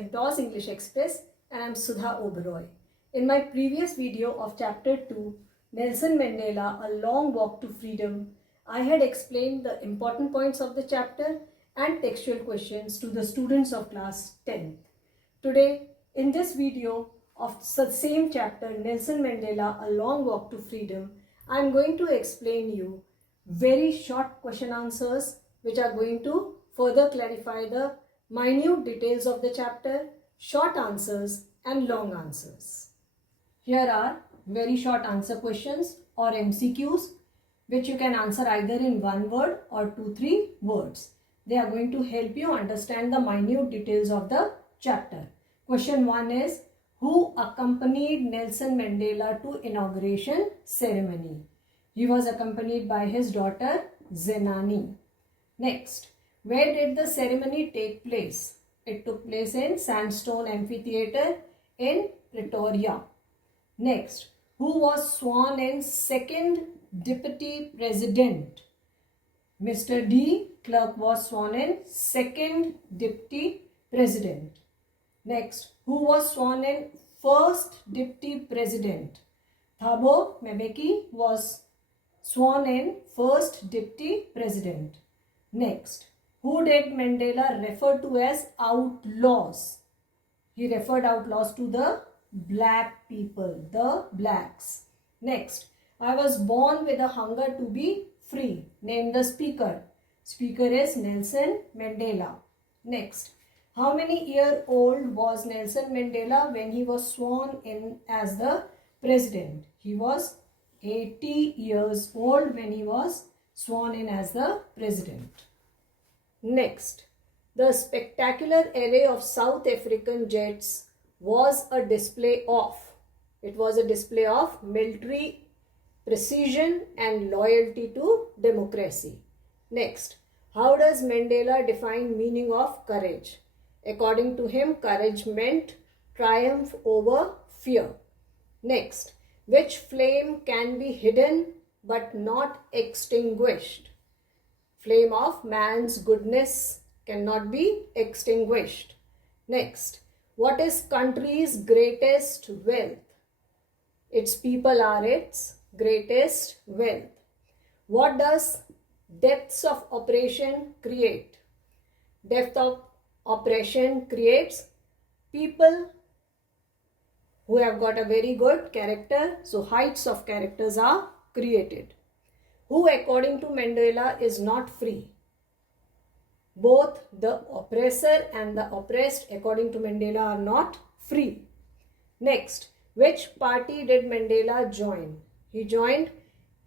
Mentor's English Express and I'm Sudha Oberoi. In my previous video of Chapter 2, Nelson Mandela, A Long Walk to Freedom, I had explained the important points of the chapter and textual questions to the students of class 10th. Today, in this video of the same chapter, Nelson Mandela, A Long Walk to Freedom, I am going to explain you very short question answers which are going to further clarify the minute details of the chapter, short answers and long answers. Here are very short answer questions or MCQs which you can answer either in one word or 2-3 words. They are going to help you understand the minute details of the chapter. Question 1 is, who accompanied Nelson Mandela to inauguration ceremony? He was accompanied by his daughter Zenani. Next, where did the ceremony take place? It took place in Sandstone Amphitheatre in Pretoria. Next, who was sworn in second Deputy President? Mr. D. Klerk was sworn in second Deputy President. Next, who was sworn in first Deputy President? Thabo Mbeki was sworn in first Deputy President. Next, who did Mandela refer to as outlaws? He referred outlaws to the black people, the blacks. Next, I was born with a hunger to be free. Name the speaker. Speaker is Nelson Mandela. Next, how many years old was Nelson Mandela when he was sworn in as the president? He was 80 years old when he was sworn in as the president. Next, the spectacular array of South African jets was a display of, it was a display of military precision and loyalty to democracy. Next, how does Mandela define meaning of courage? According to him, courage meant triumph over fear. Next, which flame can be hidden but not extinguished? Flame of man's goodness cannot be extinguished. Next, what is country's greatest wealth? Its people are its greatest wealth. What does depths of oppression create? Depth of oppression creates people who have got a very good character. So heights of characters are created. Who according to Mandela is not free? Both the oppressor and the oppressed according to Mandela are not free. Next, which party did Mandela join? He joined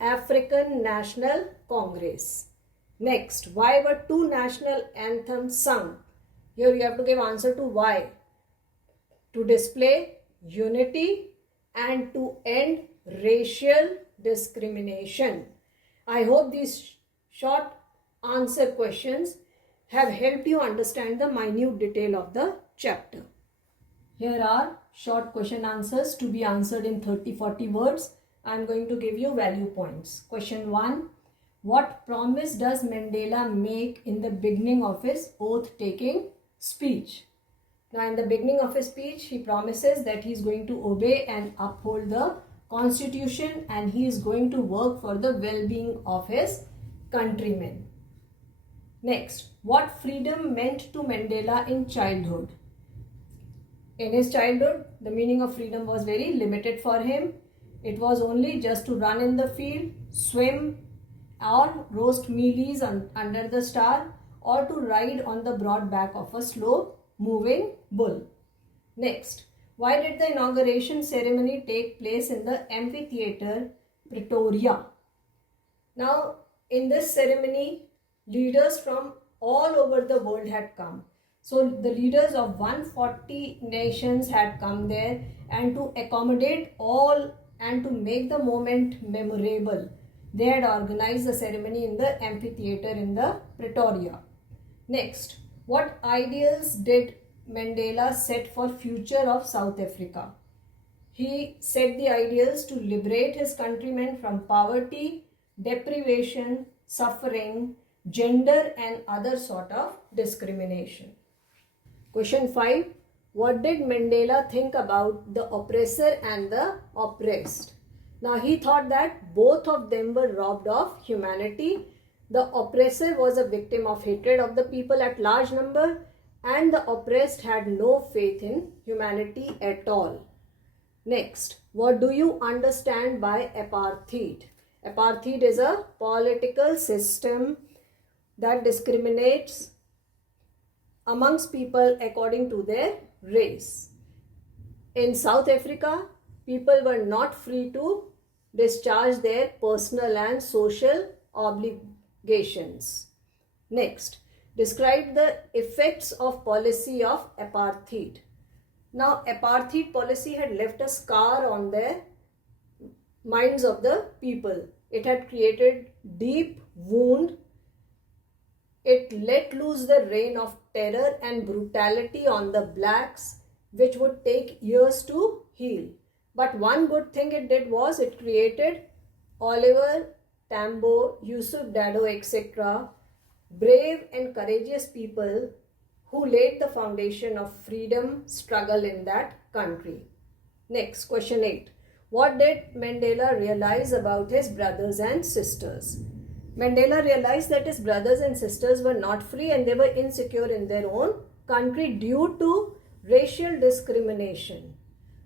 African National Congress. Next, why were two national anthems sung? Here you have to give answer to why. To display unity and to end racial discrimination. I hope these short answer questions have helped you understand the minute detail of the chapter. Here are short question answers to be answered in 30-40 words. I am going to give you value points. Question 1. What promise does Mandela make in the beginning of his oath-taking speech? Now, in the beginning of his speech, he promises that he is going to obey and uphold the Constitution and he is going to work for the well-being of his countrymen. Next, what freedom meant to Mandela in childhood? In his childhood, the meaning of freedom was very limited for him. It was only just to run in the field, swim or roast mealies under the star or to ride on the broad back of a slow moving bull. Next, why did the inauguration ceremony take place in the amphitheatre Pretoria? Now, in this ceremony, leaders from all over the world had come. So, the leaders of 140 nations had come there, and to accommodate all and to make the moment memorable, they had organized the ceremony in the amphitheatre in the Pretoria. Next, what ideals did Mandela set for future of South Africa? He set the ideals to liberate his countrymen from poverty, deprivation, suffering, gender and other sort of discrimination. Question 5. what did Mandela think about the oppressor and the oppressed? Now he thought that both of them were robbed of humanity. The oppressor was a victim of hatred of the people at large number, and the oppressed had no faith in humanity at all. Next, what do you understand by apartheid? Apartheid is a political system that discriminates amongst people according to their race. In South Africa, people were not free to discharge their personal and social obligations. Next, describe the effects of policy of apartheid. Now, apartheid policy had left a scar on the minds of the people. It had created deep wound. It let loose the reign of terror and brutality on the blacks, which would take years to heal. But one good thing it did was it created Oliver Tambo, Yusuf Daddo, etc., brave and courageous people who laid the foundation of freedom struggle in that country. Next, question 8. What did Mandela realize about his brothers and sisters? Mandela realized that his brothers and sisters were not free and they were insecure in their own country due to racial discrimination.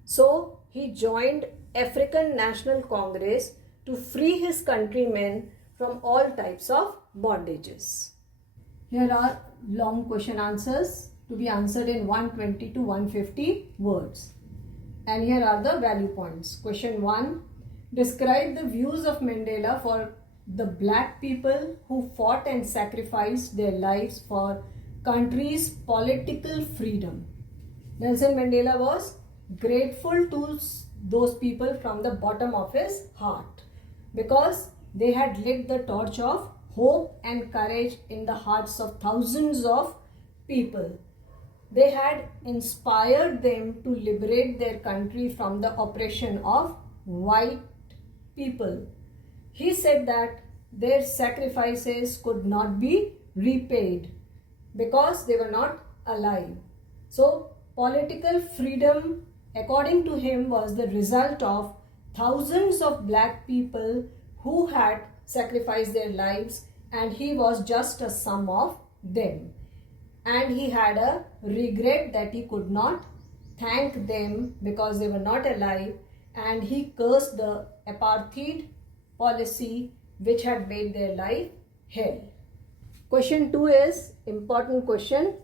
So he joined African National Congress to free his countrymen from all types of bondages. Here are long question answers to be answered in 120 to 150 words. And here are the value points. Question 1. Describe the views of Mandela for the black people who fought and sacrificed their lives for country's political freedom. Nelson Mandela was grateful to those people from the bottom of his heart because they had lit the torch of hope and courage in the hearts of thousands of people. They had inspired them to liberate their country from the oppression of white people. He said that their sacrifices could not be repaid because they were not alive. So, political freedom, according to him, was the result of thousands of black people who had sacrificed their lives, and he was just a sum of them. And he had a regret that he could not thank them because they were not alive, and he cursed the apartheid policy which had made their life hell. Question 2 is important question.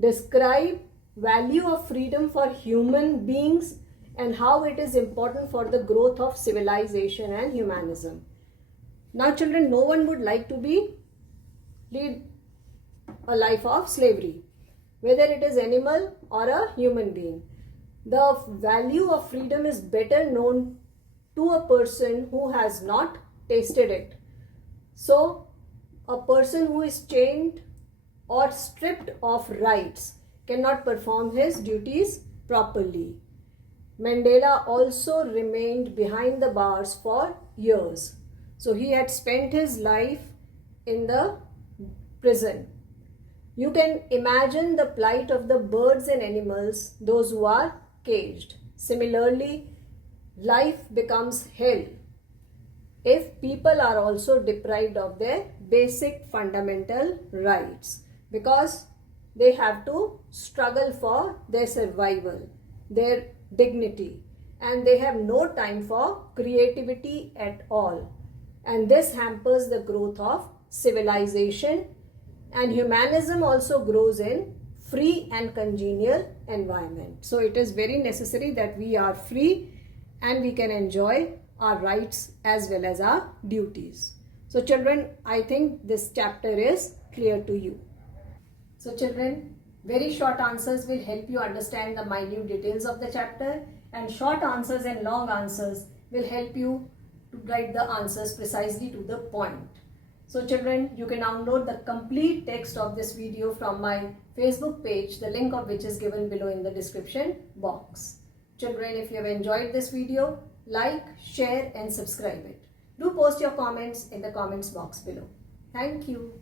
Describe value of freedom for human beings and how it is important for the growth of civilization and humanism. Now children, no one would like to lead a life of slavery, whether it is animal or a human being. The value of freedom is better known to a person who has not tasted it. So, a person who is chained or stripped of rights cannot perform his duties properly. Mandela also remained behind the bars for years. So, he had spent his life in the prison. You can imagine the plight of the birds and animals, those who are caged. Similarly, life becomes hell if people are also deprived of their basic fundamental rights, because they have to struggle for their survival, their dignity, and they have no time for creativity at all. And this hampers the growth of civilization, and humanism also grows in free and congenial environment. So it is very necessary that we are free and we can enjoy our rights as well as our duties. So children, I think this chapter is clear to you. So children, very short answers will help you understand the minute details of the chapter, and short answers and long answers will help you to write the answers precisely to the point. So children, you can download the complete text of this video from my Facebook page, the link of which is given below in the description box. Children, if you have enjoyed this video, like, share and subscribe it. Do post your comments in the comments box below. Thank you.